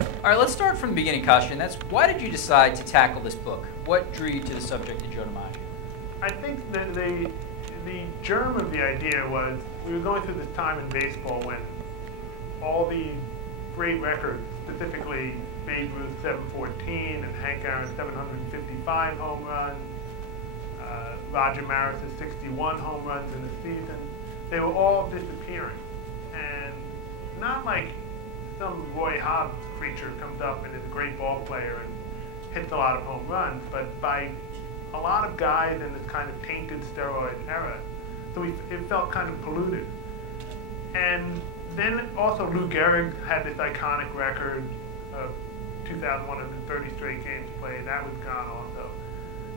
All right, let's start from the beginning, Kostya, and that's why did you decide to tackle this book? What drew you to the subject of Joe DiMaggio? I think that the germ of the idea was we were going through this time in baseball when all these great records, specifically Babe Ruth 714 and Hank Aaron's 755 home runs, Roger Maris's 61 home runs in a season, they were all disappearing. And not like some Roy Hobbs creature comes up and is a great ball player and hits a lot of home runs, but by a lot of guys in this kind of tainted steroid era. So it felt kind of polluted. And then also Lou Gehrig had this iconic record of 2,130 straight games played. That was gone also.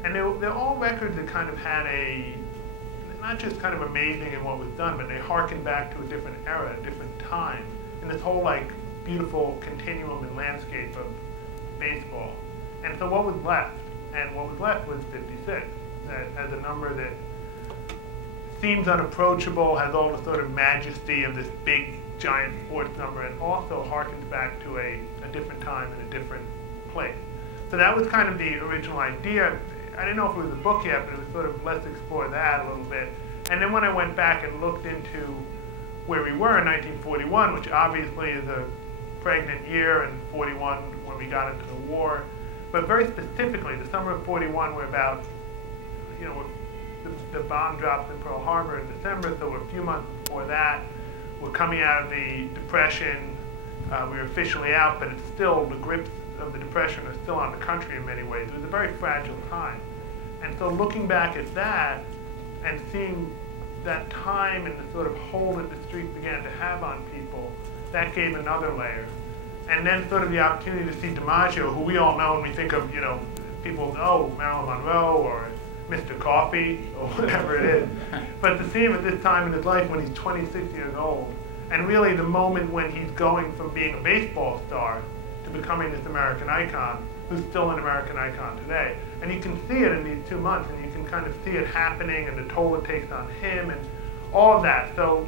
And they're all records that kind of had a, not just kind of amazing in what was done, but they harken back to a different era, a different time, in this whole like beautiful continuum and landscape of baseball. And so what was left? And what was left was 56, as a number that seems unapproachable, has all the sort of majesty of this big, giant sports number, and also harkens back to a different time and a different place. So that was kind of the original idea. I didn't know if it was a book yet, but it was sort of, let's explore that a little bit. And then when I went back and looked into where we were in 1941, which obviously is a pregnant year, and 41 when we got into the war, but very specifically, the summer of 41, we're about, you know, the bomb drops in Pearl Harbor in December, so we're a few months before that. We're coming out of the Depression. We were officially out, but it's still, the grips of the Depression are still on the country in many ways. It was a very fragile time. And so looking back at that and seeing that time and the sort of hold that the street began to have on people, that gave another layer. And then sort of the opportunity to see DiMaggio, who we all know when we think of, you know, people know Marilyn Monroe or Mr. Coffee or whatever it is. But to see him at this time in his life when he's 26 years old, and really the moment when he's going from being a baseball star to becoming this American icon, who's still an American icon today. And you can see it in these 2 months, and you can kind of see it happening and the toll it takes on him and all of that. So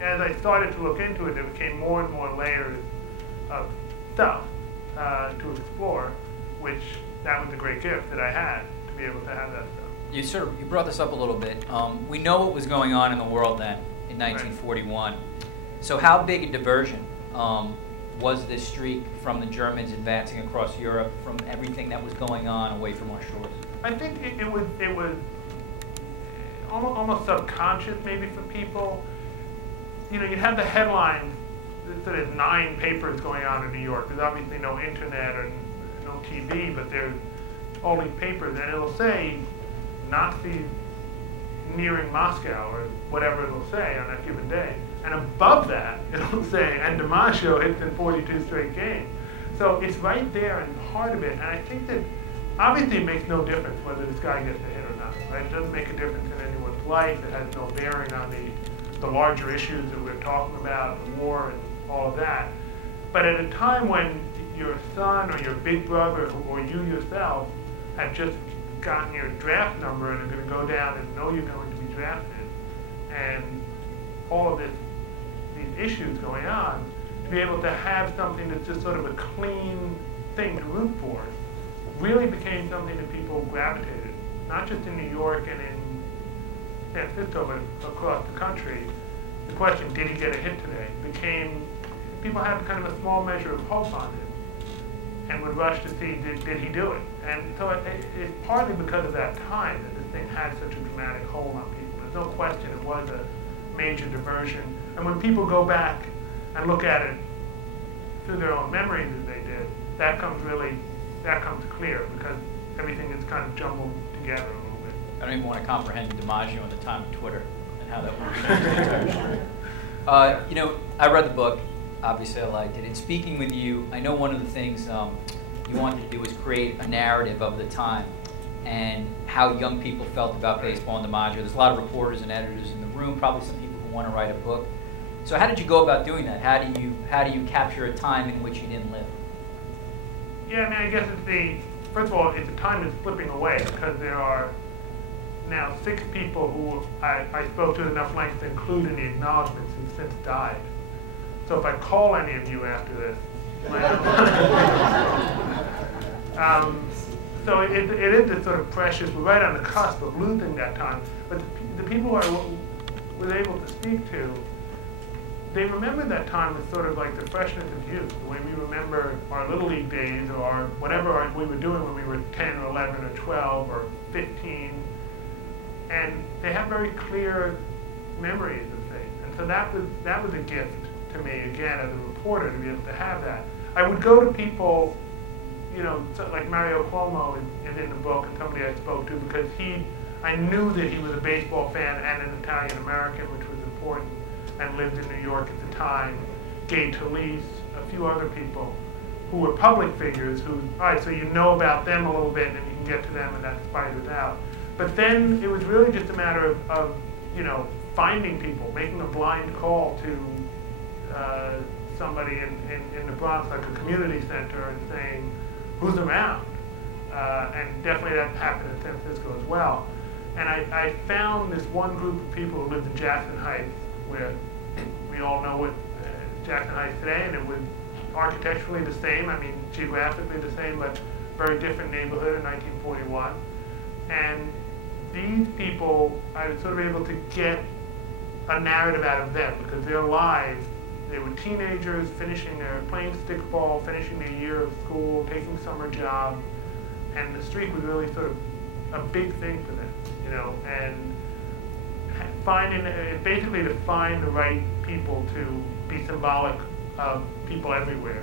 as I started to look into it, there became more and more layers of stuff to explore, which that was a great gift that I had to be able to have that stuff. You brought this up a little bit. We know what was going on in the world then in 1941. Right. So how big a diversion was this streak from the Germans advancing across Europe, from everything that was going on away from our shores? I think it was almost subconscious maybe for people. You know, you'd have the headlines that there's 9 papers going on in New York. There's obviously no internet or no TV, but there's all these papers, and it'll say Nazis nearing Moscow or whatever it'll say on that given day. And above that, it'll say, and DiMaggio hits in 42 straight games. So it's right there in the heart of it. And I think that obviously it makes no difference whether this guy gets a hit or not. Right? It doesn't make a difference in anyone's life. It has no bearing on the larger issues that we're talking about, the war and all of that. But at a time when your son or your big brother or you yourself have just gotten your draft number and are going to go down and know you're going to be drafted, and all of these issues going on, to be able to have something that's just sort of a clean thing to root for really became something that people gravitated, not just in New York and in San Francisco, but across the country. The question, did he get a hit today, became, people had kind of a small measure of hope on him and would rush to see, did he do it? And so it's partly because of that time that this thing had such a dramatic hold on people. There's no question it was a major diversion. And when people go back and look at it through their own memories as they did, that comes clear because everything is kind of jumbled together a little bit. I don't even want to comprehend DiMaggio in the time of Twitter and how that works. You know, I read the book. Obviously, I liked it. And speaking with you, I know one of the things you wanted to do was create a narrative of the time and how young people felt about baseball and DiMaggio. There's a lot of reporters and editors in the room, probably some people who want to write a book. So how did you go about doing that? How do you capture a time in which you didn't live? Yeah, I mean, I guess first of all, it's a time that's slipping away because there are now 6 people who I spoke to at enough length to include in the acknowledgments who've since died. So if I call any of you after this, So it is this sort of precious, we're right on the cusp of losing that time. But the people I was able to speak to, they remember that time as sort of like the freshness of youth, the way we remember our Little League days or whatever we were doing when we were 10 or 11 or 12 or 15. And they have very clear memories of things. And so that was a gift to me, again, as a reporter, to be able to have that. I would go to people, you know, like Mario Cuomo is in the book and somebody I spoke to because I knew that he was a baseball fan and an Italian American, which was important, and lived in New York at the time. Gay Talese, a few other people who were public figures who, all right, so you know about them a little bit and you can get to them and that spiders out. But then it was really just a matter of you know, finding people, making a blind call to somebody in the Bronx, like a community center, and saying, who's around? And definitely that happened in San Francisco as well. And I found this one group of people who lived in Jackson Heights, where we all know what Jackson Heights today, and it was architecturally the same, I mean geographically the same, but very different neighborhood in 1941. And these people, I was sort of able to get a narrative out of them because their lives, they were teenagers playing stickball, finishing their year of school, taking summer jobs, and the street was really sort of a big thing for them, you know, and basically to find the right people to be symbolic of people everywhere.